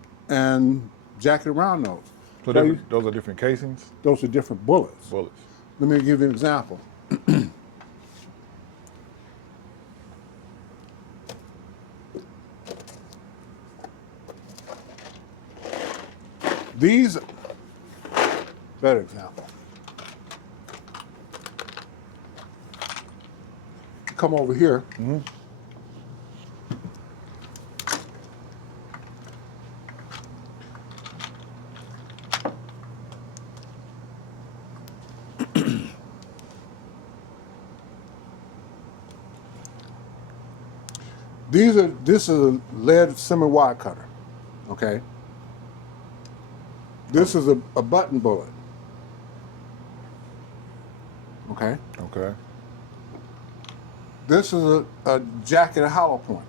jacket round nose. So those are different casings? Those are different bullets. Bullets. Let me give you an example. These, better example. Come over here. Mm-hmm. This is a lead semi-wide cutter, okay? This is a button bullet, okay? Okay. This is a jacket hollow point.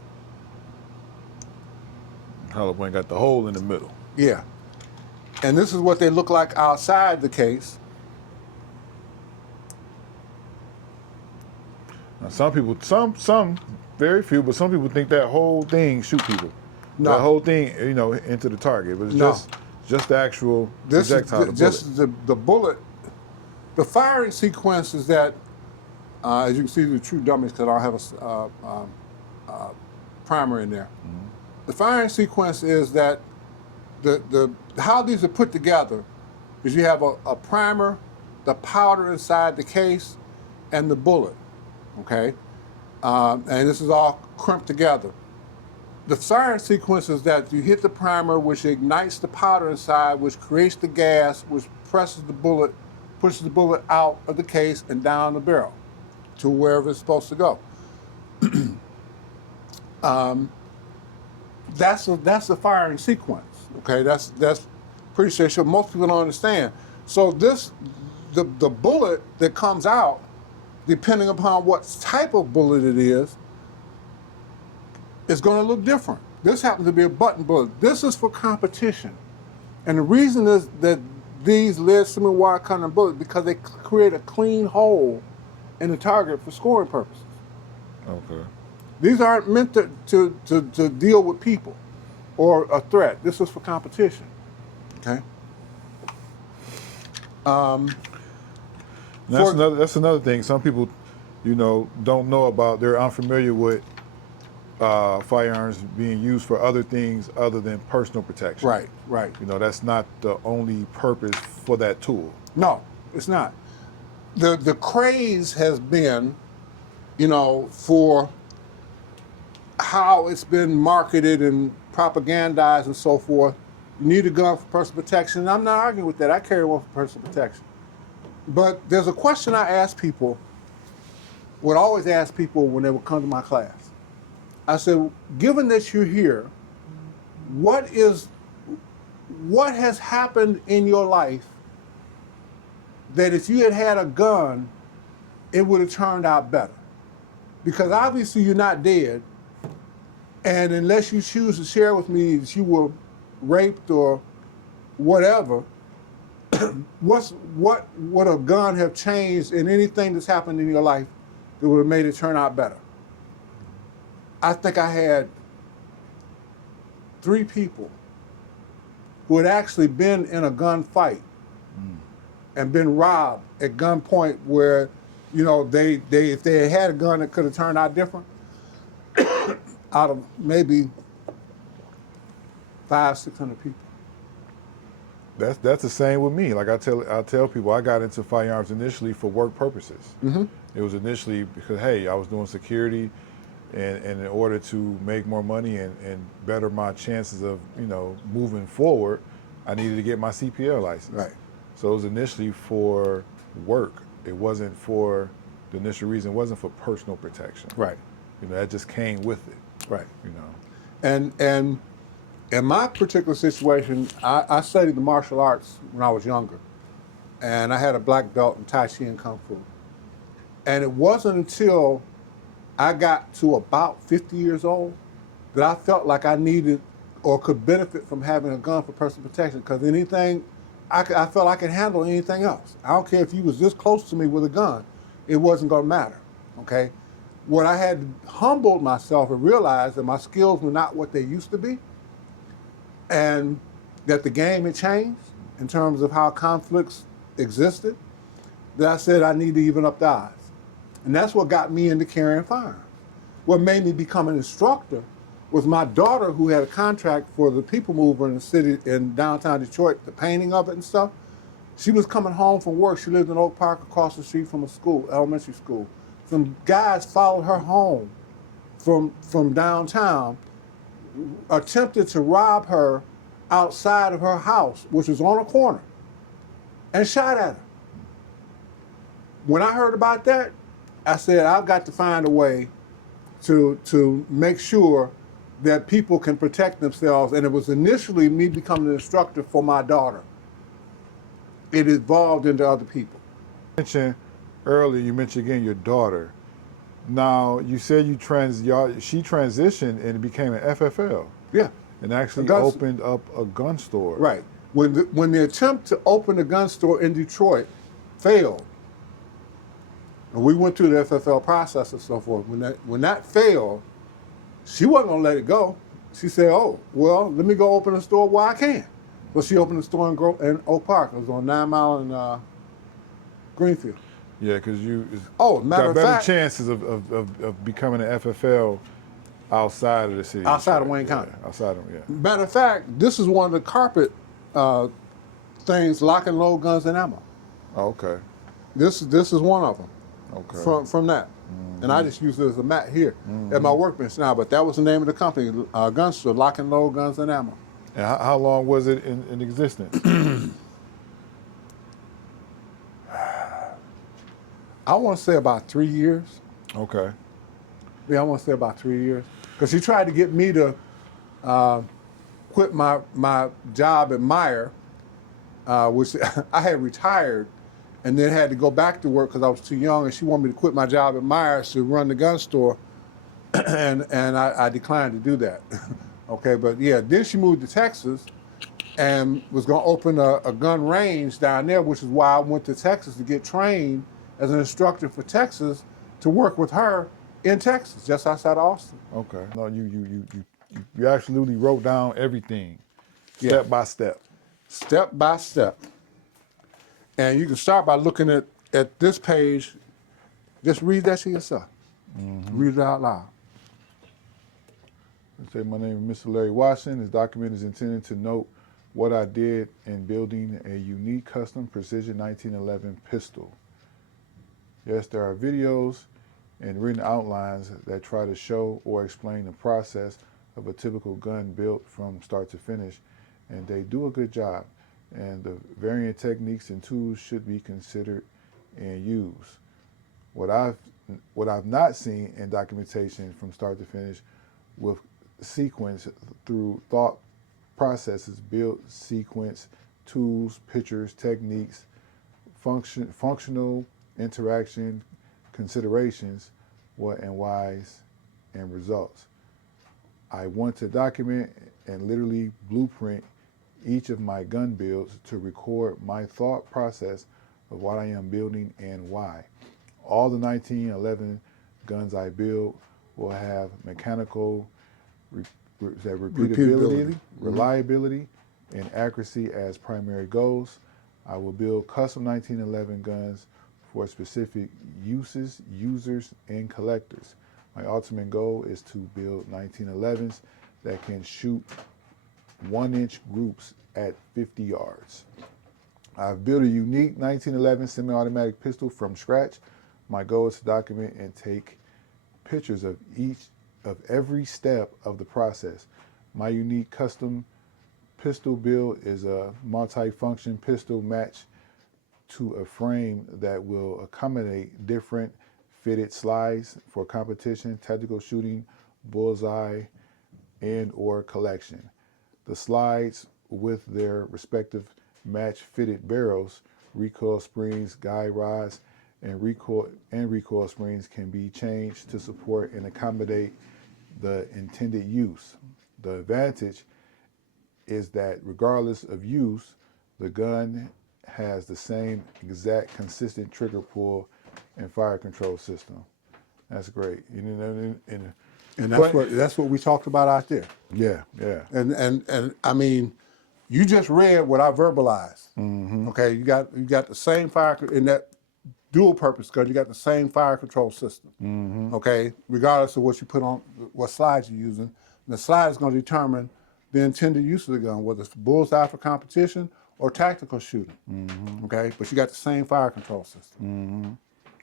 Hollow point got the hole in the middle. Yeah. And this is what they look like outside the case. Now some people, some very few, but some people think that whole thing shoot people. No. That whole thing, into the target. But it's just the actual projectile. Just the bullet. The firing sequence is that, as you can see, the true dummies because I don't have a primer in there. Mm-hmm. The firing sequence is that how these are put together is you have a primer, the powder inside the case, and the bullet. Okay. And this is all crimped together. The firing sequence is that you hit the primer, which ignites the powder inside, which creates the gas, which pushes the bullet out of the case and down the barrel to wherever it's supposed to go. That's the firing sequence. Okay, that's pretty sure most people don't understand. So the bullet that comes out, depending upon what type of bullet it is going to look different. This happens to be a button bullet. This is for competition. And the reason is that these lead semi-wide cutter bullets, because they create a clean hole in the target for scoring purposes. Okay. These aren't meant to deal with people or a threat. This is for competition. Okay? That's another thing. Some people, don't know about. They're unfamiliar with firearms being used for other things other than personal protection. Right. That's not the only purpose for that tool. No, it's not. The craze has been, for how it's been marketed and propagandized and so forth. You need a gun for personal protection. And I'm not arguing with that. I carry one for personal protection. But there's a question I would always ask people when they would come to my class. I said, given that you're here, what has happened in your life that if you had a gun, it would have turned out better? Because obviously you're not dead, and unless you choose to share with me that you were raped or whatever, what would a gun have changed in anything that's happened in your life that would have made it turn out better? I think I had 3 people who had actually been in a gunfight and been robbed at gunpoint where, you know, they if they had had a gun, it could have turned out different. Out of maybe 500-600 people. That's the same with me. Like I tell people, I got into firearms initially for work purposes. It was initially because, hey, I was doing security, and in order to make more money and better my chances of, you know, moving forward, I needed to get my CPL license. Right. So it was initially for work. It wasn't for, the initial reason wasn't for personal protection. Right. You know, that just came with it. Right. You know. And in my particular situation, I studied the martial arts when I was younger, and I had a black belt in Tai Chi and Kung Fu. And it wasn't until I got to about 50 years old that I felt like I needed or could benefit from having a gun for personal protection, because anything, I felt I could handle anything else. I don't care if you was this close to me with a gun, it wasn't going to matter, okay? What I had humbled myself and realized that my skills were not what they used to be, and that the game had changed in terms of how conflicts existed, that I said I need to even up the odds. And that's what got me into carrying firearms. What made me become an instructor was my daughter, who had a contract for the People Mover in the city, in downtown Detroit, the painting of it and stuff. She was coming home from work. She lived in Oak Park across the street from a school, elementary school. Some guys followed her home from downtown, attempted to rob her outside of her house, which was on a corner, and shot at her. When I heard about that, I said, I've got to find a way to make sure that people can protect themselves. And it was initially me becoming an instructor for my daughter. It evolved into other people. You mentioned again your daughter. Now, you said she transitioned and became an FFL. Yeah. And actually opened up a gun store. Right. When the attempt to open a gun store in Detroit failed, and we went through the FFL process and so forth, when that failed, she wasn't going to let it go. She said, oh, well, let me go open a store where I can. So she opened a store in Oak Park. It was on 9 Mile and Greenfield. Yeah, because you matter got of better fact, chances of becoming an FFL outside of the city. Outside of Wayne County. Yeah, outside of, yeah. Matter of fact, this is one of the carpet things, lock and load guns and ammo. Oh, okay. This is one of them. Okay. From that. And I just use it as a mat here at my workbench now, but that was the name of the company, gun store, lock and load guns and ammo. And how long was it in existence? I want to say about 3 years. Okay. Yeah, I want to say about 3 years. Because she tried to get me to quit my job at Meyer, which I had retired and then had to go back to work because I was too young, and she wanted me to quit my job at Myers to run the gun store, and I declined to do that. Okay, but yeah, then she moved to Texas and was going to open a gun range down there, which is why I went to Texas to get trained as an instructor for Texas, to work with her in Texas, just outside of Austin. Okay. No, you absolutely wrote down everything, step by step. Step by step. And you can start by looking at this page. Just read that to yourself. Read it out loud. Let's say my name is Mr. Larry Watson. This document is intended to note what I did in building a unique custom precision 1911 pistol. Yes, there are videos and written outlines that try to show or explain the process of a typical gun built from start to finish, and they do a good job. And the varying techniques and tools should be considered and used. What I've not seen in documentation from start to finish with sequence through thought processes, build sequence, tools, pictures, techniques, functional interaction, considerations, what and whys, and results. I want to document and literally blueprint each of my gun builds to record my thought process of what I am building and why. All the 1911 guns I build will have mechanical Repeatability. reliability, and accuracy as primary goals. I will build custom 1911 guns for specific uses, users, and collectors. My ultimate goal is to build 1911s that can shoot 1-inch groups at 50 yards. I've built a unique 1911 semi-automatic pistol from scratch. My goal is to document and take pictures of every step of the process. My unique custom pistol build is a multi-function pistol matched to a frame that will accommodate different fitted slides for competition, tactical shooting, bullseye, and or collection. The slides with their respective match fitted barrels, recoil springs, guide rods, and recoil springs can be changed to support and accommodate the intended use. The advantage is that regardless of use, the gun has the same exact consistent trigger pull and fire control system. That's great. And that's what we talked about out there. Yeah. And I mean, you just read what I verbalized. Okay, you got the same fire in that dual purpose gun. You got the same fire control system. Okay, regardless of what you put on, what slides you're using, the slide is going to determine the intended use of the gun, whether it's bullseye for competition or tactical shooting. Okay, but you got the same fire control system.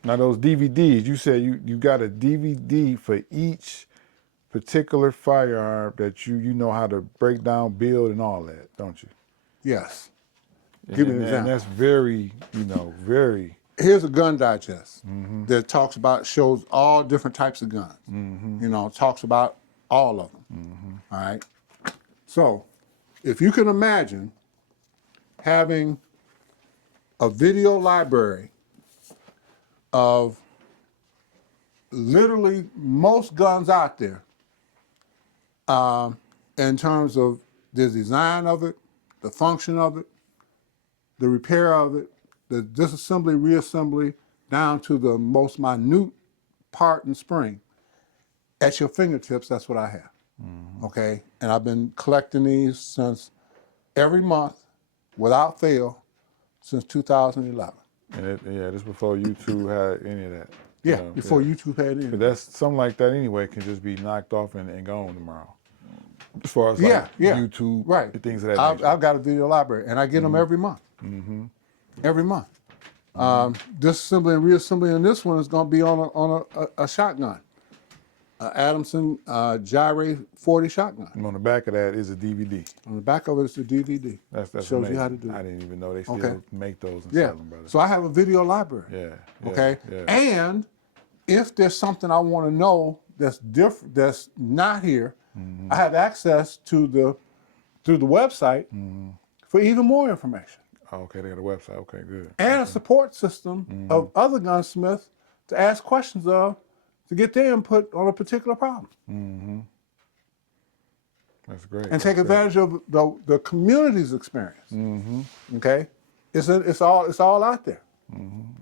Now those DVDs, you said you got a DVD for each particular firearm that you know how to break down, build, and all that, don't you? Yes. Give me an example. And that's very, very. Here's a gun digest that shows all different types of guns. Talks about all of them. All right. So, if you can imagine having a video library of literally most guns out there, in terms of the design of it, the function of it, the repair of it, the disassembly, reassembly, down to the most minute part and spring, at your fingertips, that's what I have. Okay? And I've been collecting these since every month, without fail, since 2011. And this before YouTube had any of that. Yeah, before YouTube had any. But that's something like that anyway can just be knocked off and gone tomorrow. As far as like YouTube, right, and things of that nature. I've got a video library, and I get them every month. Every month. Disassembly and reassembly on this one is going to be on a shotgun, Adamson Gyre 40 shotgun. And on the back of that is a DVD. On the back of it is the DVD. That's shows amazing. you how to do it. I didn't even know they still make those and Yeah. sell them, brother. So I have a video library. Yeah. Okay. Yeah. And if there's something I want to know that's different, that's not here, I have access to through the website for even more information. Okay, they got a website. Okay, good. And a support system of other gunsmiths to ask questions of, to get their input on a particular problem. That's great. And take advantage of the community's experience. Okay, it's all out there.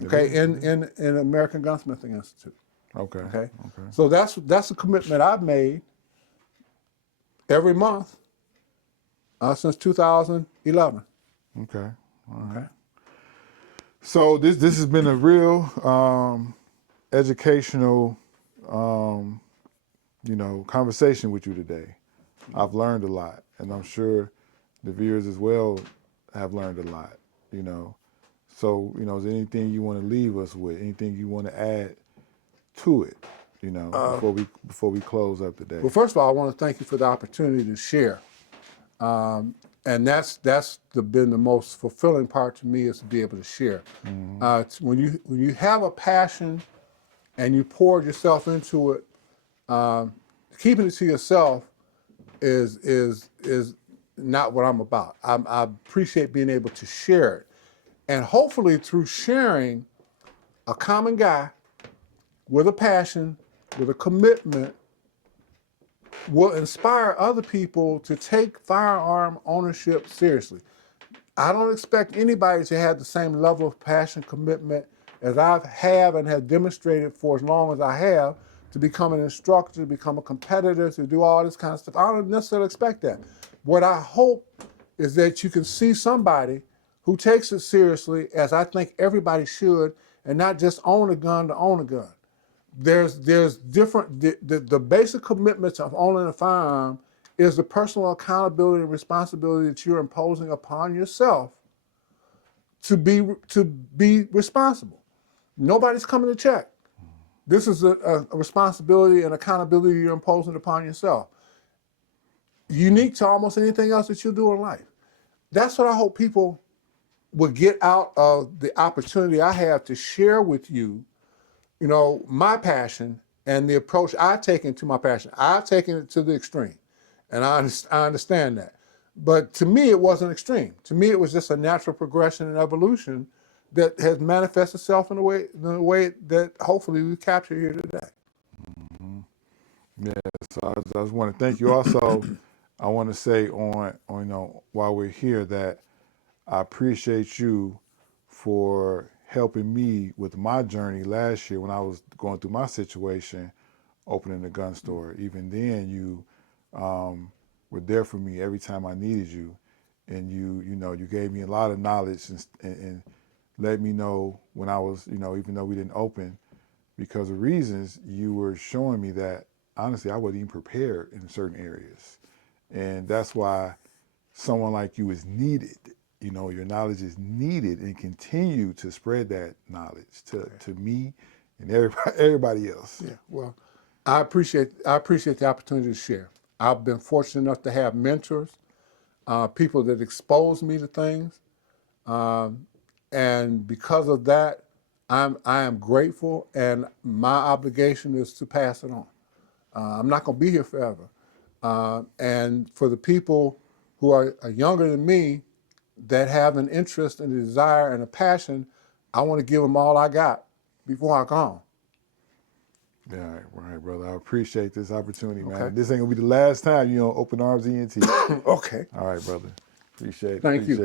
Okay, in American Gunsmithing Institute. Okay. So that's a commitment I've made every month since 2011. Okay. All right. So this has been a real educational, conversation with you today. I've learned a lot, and I'm sure the viewers as well have learned a lot. So is there anything you want to leave us with? Anything you want to add to it? Before we close up today. Well, first of all, I want to thank you for the opportunity to share. And that's been the most fulfilling part to me, is to be able to share. When you have a passion and you pour yourself into it, keeping it to yourself is not what I'm about. I appreciate being able to share it, and hopefully through sharing, a common guy with a passion, with a commitment, will inspire other people to take firearm ownership seriously. I don't expect anybody to have the same level of passion, commitment as I have and have demonstrated for as long as I have to become an instructor, to become a competitor, to do all this kind of stuff. I don't necessarily expect that. What I hope is that you can see somebody who takes it seriously, as I think everybody should, and not just own a gun to own a gun. There's different, the basic commitments of owning a firearm is the personal accountability and responsibility that you're imposing upon yourself to be responsible. Nobody's coming to check. This is a responsibility and accountability you're imposing upon yourself. Unique to almost anything else that you do in life. That's what I hope people will get out of the opportunity I have to share with you, you know, my passion and the approach I've taken to my passion. I've taken it to the extreme, and I understand that. But to me, it wasn't extreme. To me, it was just a natural progression and evolution that has manifested itself in a way that hopefully we capture here today. Yeah, so I just want to thank you. Also, I want to say on you know, while we're here, that I appreciate you for helping me with my journey last year when I was going through my situation, opening the gun store. Even then, you were there for me every time I needed you, and you gave me a lot of knowledge and let me know when I was, even though we didn't open, because of reasons, you were showing me that honestly I wasn't even prepared in certain areas, and that's why someone like you is needed. Your knowledge is needed, and continue to spread that knowledge to me and everybody else. Yeah, well, I appreciate the opportunity to share. I've been fortunate enough to have mentors, people that expose me to things, and because of that, I am grateful, and my obligation is to pass it on. I'm not going to be here forever, and for the people who are younger than me that have an interest and a desire and a passion, I want to give them all I got before I go. Yeah, right, brother. I appreciate this opportunity, man. Okay. This ain't gonna be the last time you open arms ENT. Okay. All right, brother. Appreciate it. Thank you.